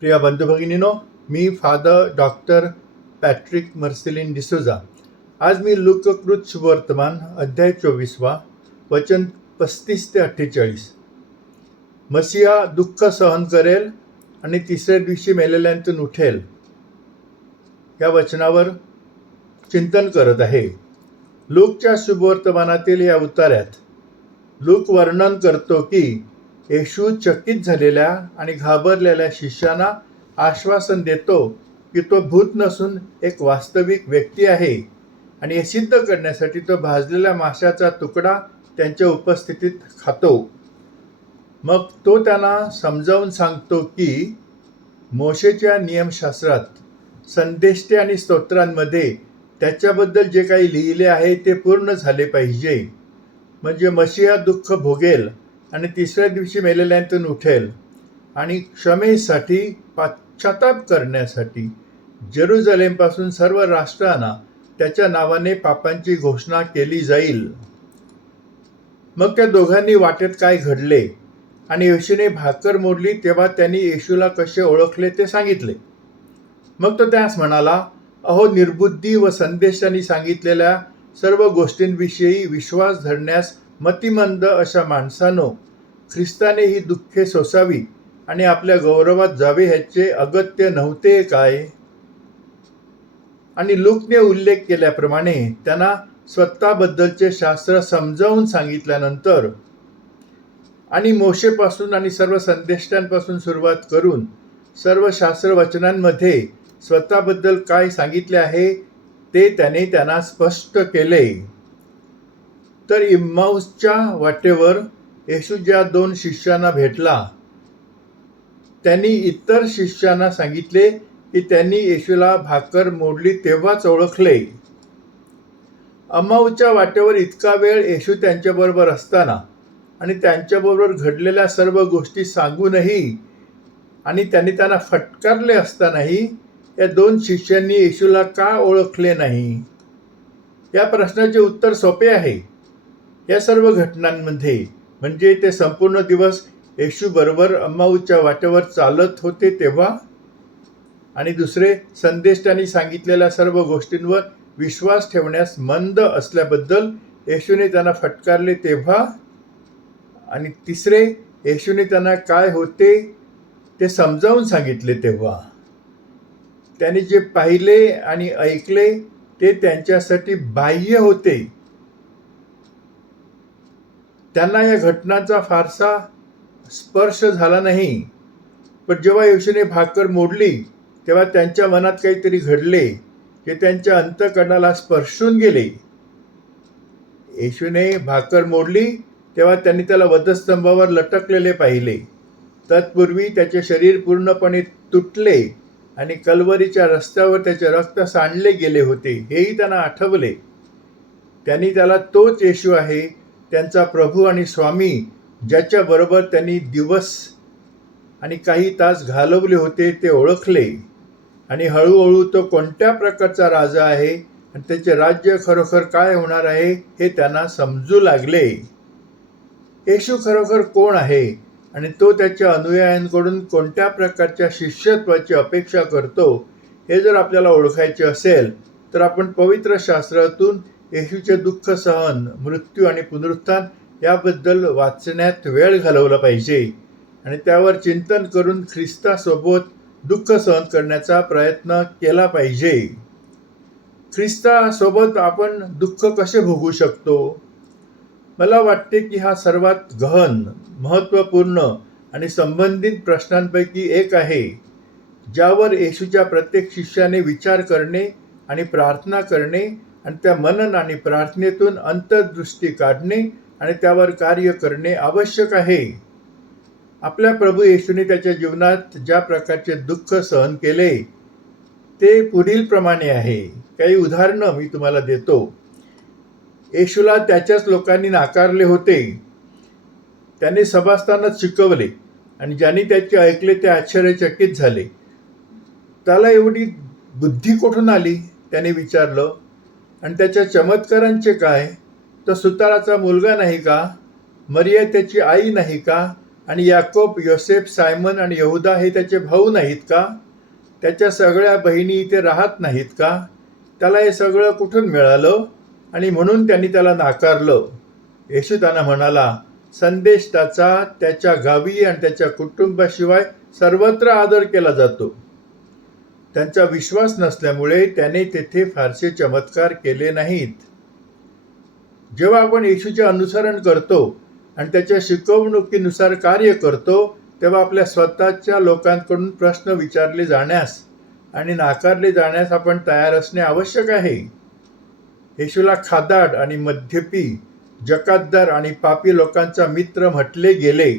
प्रिय बंधू भगिनीनो मी father doctor Patrick Marcelin D'Souza आज मी लोककृत शुभवर्तमान अध्याय चोवीसवा वचन पस्तीस ते अठ्ठेचाळीस. मसिया दुःख सहन करेल आणि तिसऱ्या दिवशी मेलेल्यांतून उठेल. या वचनावर चिंतन करत आहे. लोकच्या शुभवर्तमानातील या उतार्यात लोक वर्णन करतो की येशू चकित झालेल्या आणि घाबरलेल्या शिष्यांना आश्वासन देतो की तो भूत नसून एक वास्तविक व्यक्ती आहे आणि हे सिद्ध करण्यासाठी तो भाजलेल्या माशाचा तुकडा त्यांच्या उपस्थितीत खातो. मग तो त्यांना समजावून सांगतो की मोशेच्या नियमशास्त्रात संदेष्टे आणि स्तोत्रांमध्ये त्याच्याबद्दल जे काही लिहिले आहे ते पूर्ण झाले पाहिजे. म्हणजे मशिया दुःख भोगेल आणि तिसऱ्या दिवशी मेलेल्यांतून उठेल आणि क्षमेसाठी पाश्चाताप करण्यासाठी जेरुझलेमपासून सर्व राष्ट्रांना त्याच्या नावाने पापांची घोषणा केली जाईल. मग त्या दोघांनी वाटेत काय घडले? आणि येशूने भाकर मोडली तेव्हा त्यांनी येशूला कसे ओळखले ते सांगितले. मग तो त्यास म्हणाला अहो निर्बुद्धी व संदेशांनी सांगितलेल्या सर्व गोष्टींविषयी विश्वास धरण्यास मतिमंद अशा माणसानो ख्रिस्ताने ही दुःखे सोसावी आणि आपल्या गौरवात जावे ह्याचे अगत्य नव्हते काय? आणि लुकने उल्लेख केल्याप्रमाणे त्यांना स्वतःबद्दलचे शास्त्र समजावून सांगितल्यानंतर आणि मोशेपासून आणि सर्व संदेष्टांपासून सुरुवात करून सर्व शास्त्रवचनांमध्ये स्वतःबद्दल काय सांगितले आहे ते त्याने त्यांना स्पष्ट केले. तर इम्माऊसच्या वाटेवर येशू ज्या दोन शिष्यांना भेटला त्यांनी इतर शिष्यांना सांगितले की त्यांनी येशूला भाकर मोडली तेव्हाच ओळखले. अम्माऊच्या वाटेवर इतका वेळ येशू त्यांच्याबरोबर असताना आणि त्यांच्याबरोबर घडलेल्या सर्व गोष्टी सांगूनही आणि त्यांनी त्यांना फटकारले असतानाही या दोन शिष्यांनी येशूला का ओळखले नाही? या प्रश्नाचे उत्तर सोपे आहे. या सर्व घटनांमध्ये म्हणजे ते संपूर्ण दिवस येशू बरोबर अम्माऊच्या वाटेवर चालत होते तेव्हा? आणि दुसरे संदेष्टांनी सांगितलेल्या सर्व गोष्टींवर विश्वास ठेवण्यास मंद असल्याबद्दल येशूने त्यांना फटकारले तेव्हा? आणि तिसरे येशूने त्यांना काय होते ते समजावून सांगितले तेव्हा? त्यांनी जे पाहिले आणि ऐकले ते त्यांच्यासाठी बाह्य होते. त्यांना या घटनांचा फारसा स्पर्श झाला नाही. पण जेव्हा येशूने भाकर मोडली तेव्हा त्यांच्या मनात काहीतरी घडले हे त्यांच्या अंतकरणाला स्पर्शून गेले. येशूने भाकर मोडली तेव्हा त्यांनी त्याला वधस्तंभावर लटकलेले पाहिले. तत्पूर्वी त्याचे शरीर पूर्णपणे तुटले आणि कलवरीच्या रस्त्यावर त्याचे रक्त सांडले गेले होते हेही त्यांना आठवले. त्यांनी त्याला तोच येशू आहे त्यांचा प्रभू आणि स्वामी ज्याच्याबरोबर त्यांनी दिवस आणि काही तास घालवले होते ते ओळखले. आणि हळूहळू तो कोणत्या प्रकारचा राजा आहे आणि त्याचे राज्य खरोखर काय होणार आहे हे त्यांना समजू लागले. येशू खरोखर कोण आहे आणि तो त्याच्या अनुयायांकडून कोणत्या प्रकारच्या शिष्यत्वाची अपेक्षा करतो हे जर आपल्याला ओळखायचे असेल तर आपण पवित्र शास्त्रातून येशूचे दुःख सहन मृत्यू आणि पुनरुत्थान याबद्दल वाचण्यात वेळ घालवला पाहिजे आणि त्यावर चिंतन करून ख्रिस्तासोबत दुःख सहन करण्याचा प्रयत्न केला पाहिजे. ख्रिस्तासोबत आपण दुःख कसे भोगू शकतो? मला वाटते की हा सर्वात गहन महत्त्वपूर्ण आणि संबंधित प्रश्नांपैकी एक आहे ज्यावर येशूच्या प्रत्येक शिष्याने विचार करणे आणि प्रार्थना करणे आणि त्या मनन आणि प्रार्थनेतून अंतर्दृष्टी काढणे आणि त्यावर कार्य करणे आवश्यक आहे. आपल्या प्रभू येशूने त्याच्या जीवनात ज्या प्रकारचे दुःख सहन केले ते पुढील प्रमाणे आहे. काही उदाहरणं मी तुम्हाला देतो. येशूला त्याच्याच लोकांनी नाकारले होते. त्याने सभास्थानात शिकवले आणि ज्यांनी त्याचे ऐकले ते आश्चर्यचकित झाले. त्याला एवढी बुद्धी कुठून आली? त्याने विचारलं. आणि त्याच्या चमत्कारांचे काय? तो सुताराचा मुलगा नाही का? मरिया त्याची आई नाही का? आणि याकोब योसेफ सायमन आणि यहुदा हे त्याचे भाऊ नाहीत का? त्याच्या सगळ्या बहिणी इथे राहत नाहीत का? त्याला हे सगळं कुठून मिळालं? आणि म्हणून त्यांनी त्याला नाकारलं. येशू त्यांना म्हणाला संदेश त्याचा त्याच्या गावी आणि त्याच्या कुटुंबाशिवाय सर्वत्र आदर केला जातो. त्यांचा विश्वास नसल्यामुळे त्याने तेथे फारसे चमत्कार केले नाहीत. जेव्हा आपण येशूचे अनुसरण करतो आणि त्याच्या शिकवणुकीनुसार कार्य करतो तेव्हा आपल्या स्वतःच्या लोकांकडून प्रश्न विचारले जाण्यास आणि नाकारले जाण्यास आपण तयार असणे आवश्यक आहे. येशूला खादाड आणि मध्यपी जकातदार आणि पापी लोकांचा मित्र म्हटले गेले.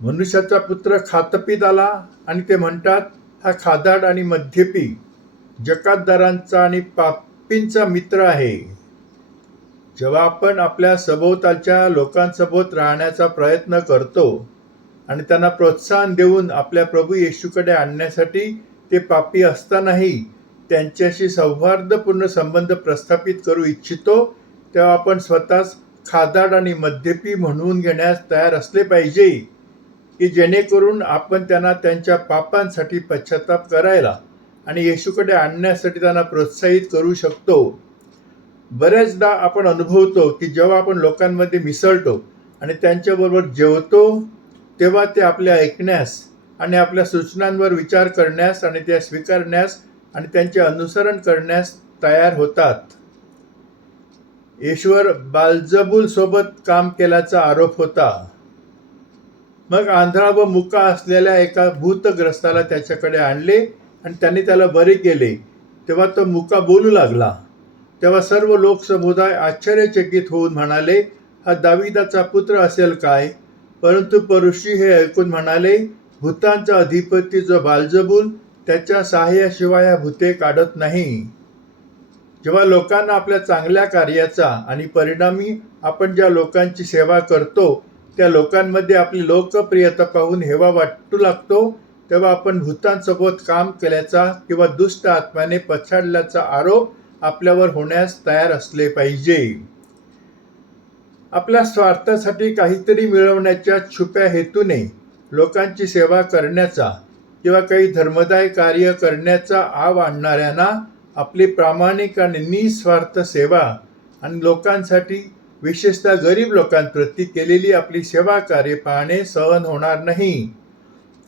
मनुष्याचा पुत्र खातपीत आला आणि ते म्हणतात हा खादाड आणि मध्यपी जकातदारांचा आणि पापींचा मित्र आहे. जेव्हा आपण आपल्या सभोवतालच्या लोकांसोबत राहण्याचा प्रयत्न करतो आणि त्यांना प्रोत्साहन देऊन आपल्या प्रभू येशूकडे आणण्यासाठी ते पापी असतानाही त्यांच्याशी सौहार्दपूर्ण संबंध प्रस्थापित करू इच्छितो तेव्हा आपण स्वतःच खादाड आणि मद्यपी म्हणून घेण्यास तयार असले पाहिजे. की जेणेकरून आपण त्यांना त्यांच्या पापांसाठी पश्चाताप करायला आणि येशूकडे आणण्यासाठी त्यांना प्रोत्साहित करू शकतो. बऱ्याचदा आपण अनुभवतो की जेव्हा आपण लोकांमध्ये मिसळतो आणि त्यांच्याबरोबर जेवतो तेव्हा ते आपल्या ऐकण्यास आणि आपल्या सूचनांवर विचार करण्यास आणि त्या स्वीकारण्यास आणि त्यांचे अनुसरण करण्यास तयार होतात. ईश्वर बालजबूल सोबत काम केल्याचा आरोप होता. मग आंधळा व मुका असलेल्या एका भूतग्रस्ताला त्याच्याकडे आणले आणि त्यांनी त्याला बरे केले. तेव्हा तो मुका बोलू लागला. तेव्हा सर्व लोकसमुदाय आश्चर्यचकित होऊन म्हणाले हा दाविदाचा पुत्र असेल काय? परंतु परुषी हे ऐकून म्हणाले भूतांचा अधिपती जो बालजबूल त्याच्या सहाय्याशिवाय ह्या भूते काढत नाही. जेव्हा लोकांना आपल्या चांगल्या कार्याचा आणि परिणामी आपण ज्या लोकांची सेवा करतो त्या लोकांमध्ये आपली लोकप्रियता पाहून हेवा वाटू लागतो तेव्हा आपण भूतांसोबत काम केल्याचा किंवा दुष्ट आत्म्याने पछाडल्याचा आरोप आपल्यावर होण्यास तयार असले पाहिजे. आपल्या स्वार्थासाठी काहीतरी मिळवण्याच्या छुप्या हेतूने लोकांची सेवा करण्याचा किंवा काही धर्मदाय कार्य करण्याचा आव आणणाऱ्यांना आपली प्रामाणिक आणि निस्वार्थ सेवा आणि लोकांसाठी विशेषतः गरीब लोकांप्रती केलेली आपली सेवा कार्य पाहणे सहन होणार नाही.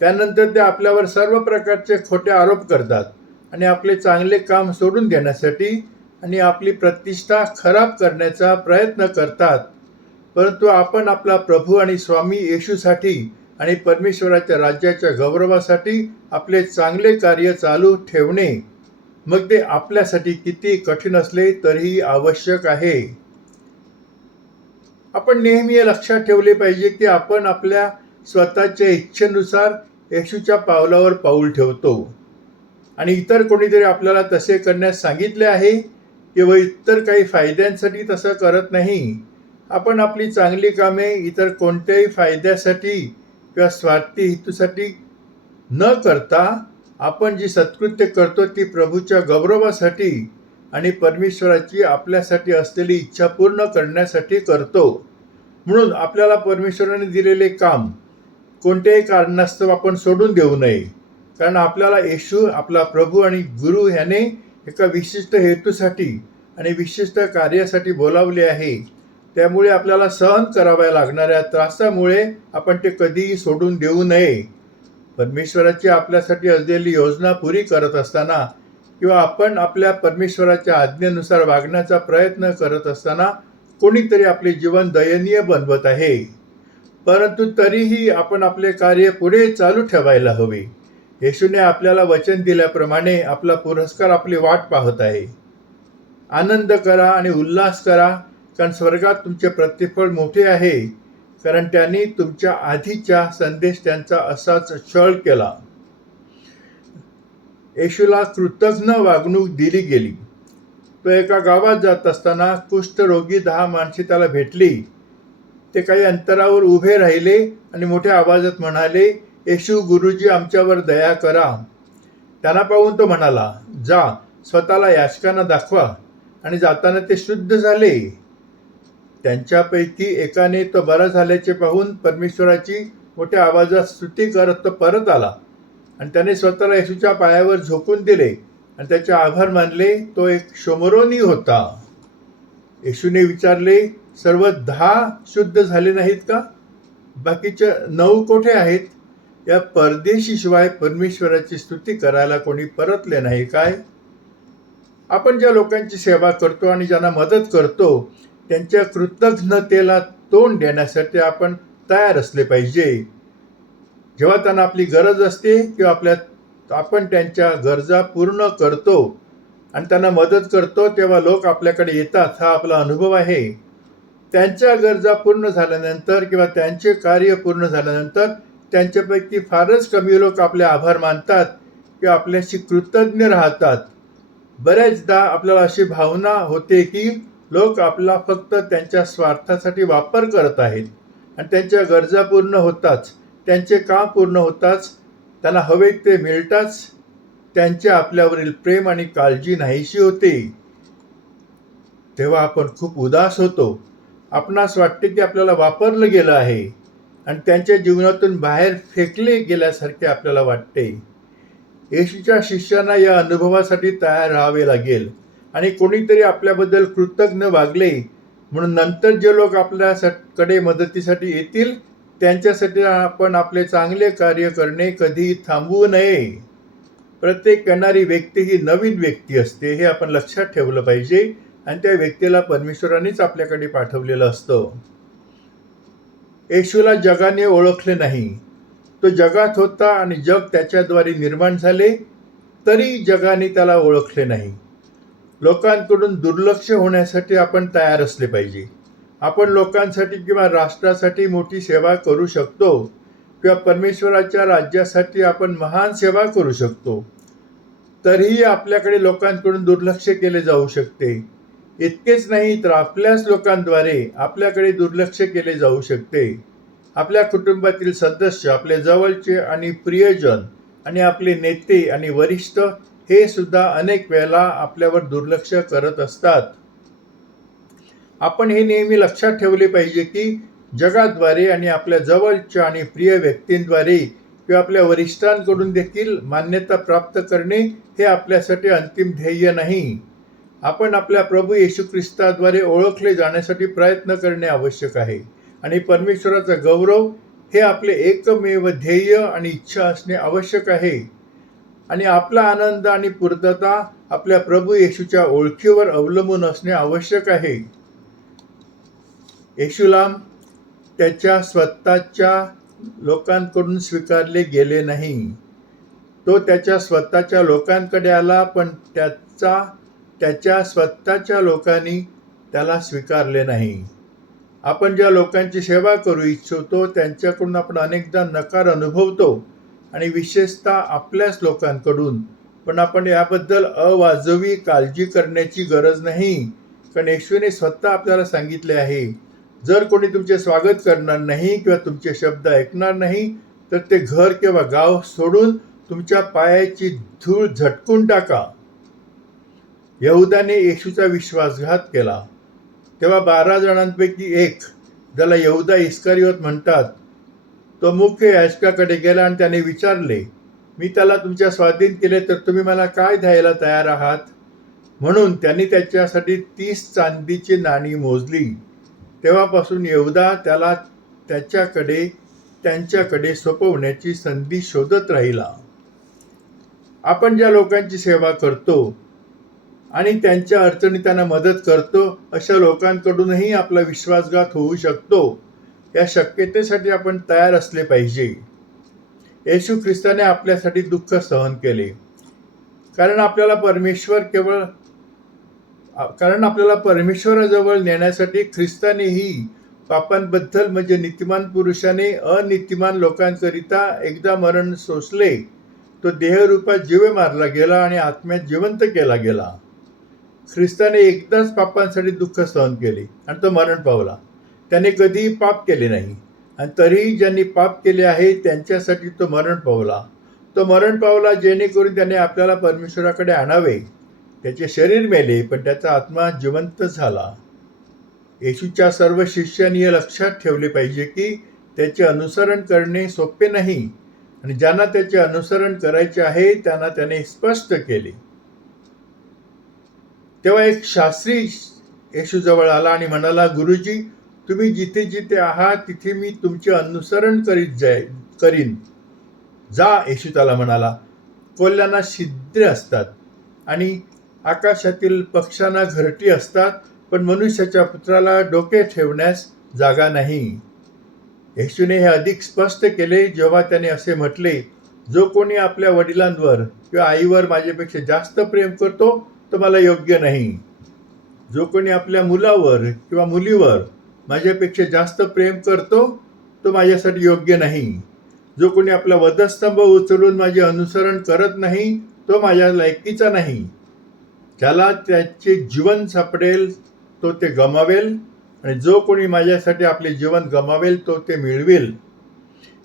त्यानंतर ते आपल्यावर सर्व प्रकारचे खोटे आरोप करतात आणि आपले चांगले काम सोडून देण्यासाठी आणि आपली प्रतिष्ठा खराब करण्याचा प्रयत्न करतात. परंतु आपण आपला प्रभू आणि स्वामी येशूसाठी आणि परमेश्वराच्या राज्याच्या गौरवासाठी आपले चांगले कार्य चालू ठेवणे. मग ते आपल्यासाठी किती कठीण असले तरीही आवश्यक आहे. आपण नेहमी हे लक्षात ठेवले पाहिजे की आपण आपल्या स्वतःच्या इच्छेनुसार येशूच्या पावलावर पाऊल ठेवतो. आणि इतर कोणीतरी आपल्याला तसे करण्यास सांगितले आहे किंवा इतर काही फायद्यांसाठी तसं करत नाही. आपण आपली चांगली कामे इतर कोणत्याही फायद्यासाठी किंवा स्वार्थी हेतूसाठी न करता आपण जी सत्कृत्य करतो ती प्रभूच्या गौरवासाठी आणि परमेश्वराची आपल्यासाठी असलेली इच्छा पूर्ण करण्यासाठी करतो. म्हणून आपल्याला परमेश्वराने दिलेले काम कोणत्याही कारणास्तव आपण सोडून देऊ नये. कारण आपल्याला येशू आपला प्रभू आणि गुरु ह्याने एका विशिष्ट हेतूसाठी आणि विशिष्ट कार्यासाठी बोलावले आहे. त्यामुळे आपल्याला सहन कराव्या लागणाऱ्या त्रासामुळे आपण ते कधीही सोडून देऊ नये. परमेश्वराची आपल्यासाठी असलेली योजना पुरी करत असताना किंवा आपण आपल्या परमेश्वराच्या आज्ञेनुसार वागण्याचा प्रयत्न करत असताना कोणीतरी आपले जीवन दयनीय बनवत आहे. परंतु तरीही आपण आपले कार्य पुढे चालू ठेवायला हवे. येशूने आपल्याला वचन दिल्याप्रमाणे आपला पुरस्कार आपली वाट पाहत आहे. आनंद करा आणि उल्हास करा कारण स्वर्गात तुमचे प्रतिफळ मोठे आहे कारण त्यांनी तुमच्या आधीच्या संदेश त्यांचा असाच छळ केला. येशूला कृतज्ञ वागणूक दिली गेली. तो एका गावात जात असताना कुष्ठरोगी दहा माणसे त्याला भेटली. ते काही अंतरावर उभे राहिले आणि मोठ्या आवाजात म्हणाले येशू गुरुजी आमच्यावर दया करा. त्यांना पाहून तो म्हणाला जा स्वतःला याचकांना दाखवा. आणि जाताना ते शुद्ध झाले. त्यांच्यापैकी एकाने तो बरा झाल्याचे पाहून परमेश्वराची मोठ्या आवाजात स्तुती करत तो परत आला आणि त्याने स्वतःला येशूच्या पायावर झोकून दिले. आणि त्याचे आभार मानले तो एक शोमरोनी होता. येशूने विचारले सर्व दहा शुद्ध झाले नाहीत का? बाकीच्या नऊ कोठे आहेत? या परदेशीशिवाय परमेश्वराची स्तुती करायला कोणी परतले नाही काय? आपण ज्या लोकांची सेवा करतो आणि ज्यांना मदत करतो त्यांच्या कृतज्ञतेला तोंड देण्यासाठी आपण तयार असले पाहिजे. जेव्हा त्यांना आपली गरज असते किंवा आपल्या आपण त्यांच्या गरजा पूर्ण करतो आणि त्यांना मदत करतो तेव्हा लोक आपल्याकडे येतात. हा आपला अनुभव आहे. त्यांच्या गरजा पूर्ण झाल्यानंतर किंवा त्यांचे कार्य पूर्ण झाल्यानंतर त्यांच्यापैकी फारच कमी लोक आपले आभार मानतात किंवा आपल्याशी कृतज्ञ राहतात. बऱ्याचदा आपल्याला अशी भावना होते की लोक आपला फक्त त्यांच्या स्वार्थासाठी वापर करत आहेत आणि त्यांच्या गरजा पूर्ण होताच त्यांचे काम पूर्ण होताच त्यांना हवे ते मिळताच त्यांचे आपल्यावरील प्रेम आणि काळजी नाहीशी होते. तेव्हा आपण खूप उदास होतो. आपणास वाटते की आपल्याला वापरलं गेलं आहे आणि त्यांच्या जीवनातून बाहेर फेकले गेल्यासारखे आपल्याला वाटते. येशूच्या शिष्यांना या अनुभवासाठी तयार राहावे लागेल आणि कोणीतरी आपल्याबद्दल कृतज्ञ वागले म्हणून नंतर जे लोक आपल्याकडे मदतीसाठी येतील त्यांच्यासाठी आपण आपले चांगले कार्य करणे कधी थांबवू नये. प्रत्येक येणारी व्यक्ती ही नवीन व्यक्ती असते हे आपण लक्षात ठेवलं पाहिजे आणि त्या व्यक्तीला परमेश्वरानेच आपल्याकडे पाठवलेलं असतं. येशूला जगाने ओळखले नाही. तो जगात होता आणि जग त्याच्याद्वारे निर्माण झाले तरी जगाने त्याला ओळखले नाही. लोकांकडून दुर्लक्ष होण्यासाठी आपण तयार असले पाहिजे. आपण लोकांसाठी किंवा राष्ट्रासाठी मोठी सेवा करू शकतो किंवा परमेश्वराच्या राज्यासाठी आपण महान सेवा करू शकतो. तरीही आपल्याकडे लोकांकडून दुर्लक्ष केले जाऊ शकते. इतकेच नाही तर आपल्याच लोकांद्वारे आपल्याकडे दुर्लक्ष केले जाऊ शकते. आपल्या कुटुंबातील सदस्य आपले जवळचे आणि प्रियजन आणि आपले नेते आणि वरिष्ठ हे सुद्धा अनेक वेळेला आपल्यावर दुर्लक्ष करत असतात. आपण हे नेहमी लक्षात ठेवले पाहिजे की जगाद्वारे आणि आपल्या जवळच्या आणि प्रिय व्यक्तींद्वारे किंवा आपल्या वरिष्ठांकडून देखील मान्यता प्राप्त करणे हे आपल्यासाठी अंतिम ध्येय नाही. आपण आपल्या प्रभू येशू ख्रिस्ताद्वारे ओळखले जाण्यासाठी प्रयत्न करणे आवश्यक आहे आणि परमेश्वराचा गौरव हे आपले एकमेव ध्येय आणि इच्छा असणे आवश्यक आहे. आणि आपला आनंद आणि पूर्तता आपल्या प्रभू येशूच्या ओळखीवर अवलंबून असणे आवश्यक आहे. येशूला त्याच्या स्वतःच्या लोकांकडून स्वीकारले गेले नाही. तो त्याच्या स्वतःच्या लोकांकडे आला पण त्याचा त्याच्या स्वतःच्या लोकांनी त्याला स्वीकारले नाही. आपण ज्या लोकांची सेवा करू इच्छितो त्यांच्याकडून आपण अनेकदा नकार अनुभवतो आणि विशेषतः आपल्याच लोकांकडून. पण आपण याबद्दल अवाजवी काळजी करण्याची गरज नाही. कारण येशूने स्वतः आपल्याला सांगितले आहे जर कोणी तुमचे स्वागत करणार नाही किंवा तुमचे शब्द ऐकणार नाही तर ते घर किंवा गाव सोडून तुमच्या पायाची धूळ झटकून टाका. यहुदाने येशूचा विश्वासघात केला. तेव्हा बारा जणांपैकी एक ज्याला यहुदा इस्कारिवत म्हणतात तो मुख्य याचकाकडे गेला आणि त्याने विचारले मी त्याला तुमच्या स्वाधीन केले तर तुम्ही मला काय द्यायला तयार आहात? म्हणून त्यांनी त्याच्यासाठी तीस चांदीची नाणी मोजली. तेव्हापासून यहुदा त्याला त्याच्याकडे त्यांच्याकडे सोपवण्याची संधी शोधत राहिला. आपण ज्या लोकांची सेवा करतो आणि त्यांच्या अडचणी त्यांना मदत करतो अशा लोकांकडूनही आपला विश्वासघात होऊ शकतो या शक्यतेसाठी आपण तयार असले पाहिजे. येशू ख्रिस्ताने आपल्यासाठी दुःख सहन केले. कारण आपल्याला परमेश्वर केवळ कारण आपल्याला परमेश्वराजवळ नेण्यासाठी ख्रिस्तानेही पापांबद्दल म्हणजे नीतिमान पुरुषाने अनितिमान लोकांकरिता एकदा मरण सोसले तो देहरूपात जीवे मारला गेला आणि आत्म्यात जिवंत केला गेला. ख्रिस्ताने एकदाच पापांसाठी दुःख सहन केले आणि तो मरण पावला. त्याने कधीही पाप केले नाही आणि तरीही ज्यांनी पाप केले आहे त्यांच्यासाठी तो मरण पावला. तो मरण पावला जेणेकरून त्याने आपल्याला परमेश्वराकडे आणावे. त्याचे शरीर मेले पण त्याचा आत्मा जिवंत झाला. येशूच्या सर्व शिष्यांनी हे लक्षात ठेवले पाहिजे की त्याचे अनुसरण करणे सोपे नाही आणि ज्यांना त्याचे अनुसरण करायचे आहे त्यांना त्याने स्पष्ट केले. तेव्हा एक शास्त्री येशूजवळ आला आणि म्हणाला गुरुजी तुम्ही जिथे जिथे आहात तिथे मी तुमचे अनुसरण करीत जाय करीन. जा येशू त्याला म्हणाला. कोल्ह्यांना छिद्रे असतात आणि आकाशातील पक्ष्यांना घरटी असतात पण मनुष्याच्या पुत्राला डोके ठेवण्यास जागा नाही. येशूने हे अधिक स्पष्ट केले जेव्हा त्याने असे म्हटले जो कोणी आपल्या वडिलांवर किंवा आईवर माझ्यापेक्षा जास्त प्रेम करतो तो मला योग्य नाही. जो कोणी आपल्या मुलावर किंवा मुलीवर माझ्यापेक्षा जास्त प्रेम करतो तो माझ्यासाठी योग्य नाही. जो कोणी आपला वधस्तंभ उचलून माझे अनुसरण करत नाही तो माझ्या लायकीचा नाही. ज्याला त्याचे जीवन सापडेल तो ते गमावेल आणि जो कोणी माझ्यासाठी आपले जीवन गमावेल तो ते मिळवेल.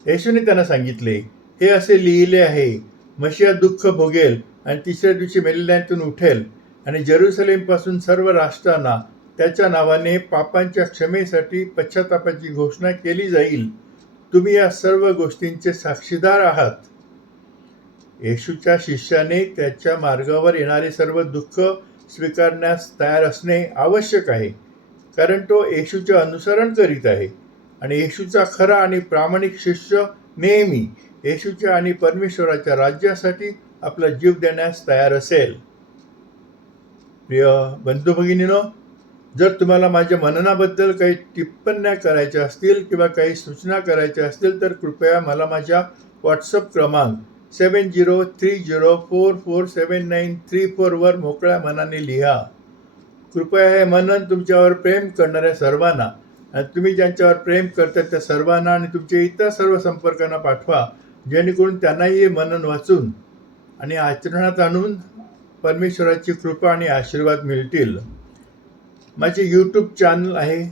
येशूने त्यांना सांगितले हे असे लिहिले आहे मशिया दुःख भोगेल आणि तिसऱ्या दिवशी मेलेल्यांतून उठेल आणि जेरुसलेमपासून सर्व राष्ट्रांना त्याच्या नावाने पापांच्या क्षमेसाठी पश्चातापाची घोषणा केली जाईल. तुम्ही या सर्व गोष्टींचे साक्षीदार आहात. येशूच्या शिष्याने त्याच्या मार्गावर येणारे सर्व दुःख स्वीकारण्यास तयार असणे आवश्यक आहे कारण तो येशूचे अनुसरण करीत आहे. आणि येशूचा खरा आणि प्रामाणिक शिष्य नेहमी येशूच्या आणि परमेश्वराच्या राज्यासाठी आपला जीव देण्यास तयार असेल. प्रिय बंधू भगिनीनो जर तुम्हाला माझ्या मननाबद्दल काही टिप्पण्या करायच्या असतील किंवा काही सूचना करायच्या असतील तर कृपया मला माझ्या व्हॉट्सअप क्रमांक seven zero three zero four four seven nine three फोरवर मोकळ्या मनाने लिहा. कृपया हे मनन तुमच्यावर प्रेम करणाऱ्या सर्वांना आणि तुम्ही ज्यांच्यावर प्रेम करता त्या सर्वांना आणि तुमच्या इतर सर्व संपर्कांना पाठवा जेणेकरून त्यांनाही हे मनन वाचून आणि आचरणात आणून परमेश्वराची कृपा आणि आशीर्वाद मिळतील. माझे यूट्यूब चॅनल आहे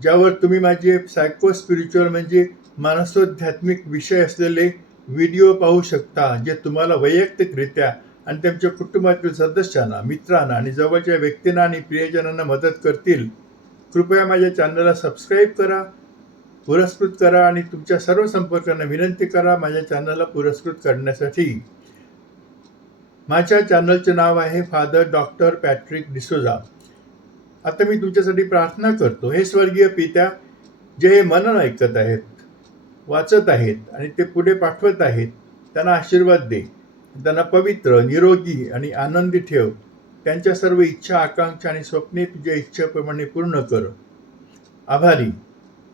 ज्यावर तुम्ही माझे सायको स्पिरिच्युअल म्हणजे मानसोध्यात्मिक विषय असलेले व्हिडिओ पाहू शकता जे तुम्हाला वैयक्तिकरित्या आणि त्यांच्या कुटुंबातील सदस्यांना मित्रांना आणि जवळच्या व्यक्तींना आणि प्रियजनांना मदत करतील. कृपया माझ्या चॅनलला सबस्क्राईब करा पुरस्कृत करा आणि तुमच्या सर्व संपर्कांना विनंती करा माझ्या चॅनलला पुरस्कृत करण्यासाठी. माझ्या चॅनलचे नाव आहे फादर डॉक्टर पॅट्रिक डिसोजा आता मी तुमच्यासाठी प्रार्थना करतो. हे स्वर्गीय पित्या जे हे मनन ऐकत आहेत वाचत आहेत आणि ते पुढे पाठवत आहेत त्यांना आशीर्वाद दे. त्यांना पवित्र निरोगी आणि आनंदी ठेव. त्यांच्या सर्व इच्छा आकांक्षा आणि स्वप्ने तुझ्या इच्छेप्रमाणे पूर्ण कर. आभारी.